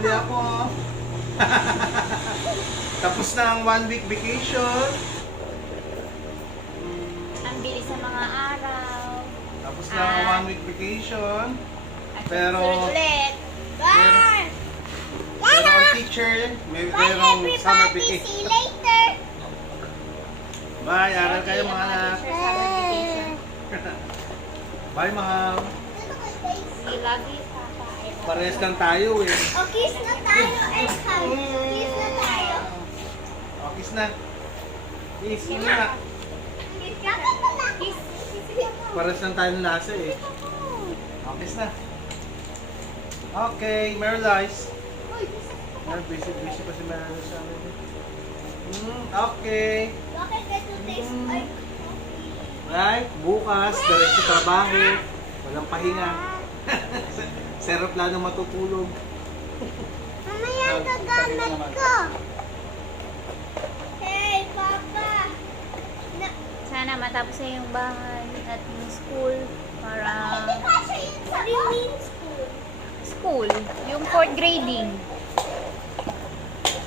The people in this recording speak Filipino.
Nahuli ako. Tapos na ang 1 week vacation. Ang bilis sa mga araw. Tapos na ang 1 week vacation. At Pero, susunod ulit. Bye! pero ang teacher, merong summer vacation. See you later. Bye, aral kayo mga anak. Summer vacation. Bye, mahal. We love you, Papa. Parehas lang tayo eh. O, kiss na tayo and hug. Kiss na tayo. Oh, kiss na. Kiss na. Kiss ka pala. Kiss. Parehas lang tayo ng lasa eh. Oh, kiss na. Okay, Merlice. Busy pa si Merlice sa amin. Okay. Bakit ito taste? Ay, Right, bukas, diretso trabaho. Walang pahinga. Sa aeroplano matutulog. mamaya ang gagamit ko. Hey, Papa. Sana matapos na yung bahay at yung school para Hindi kasi yun sa school. school, yung 4th grading.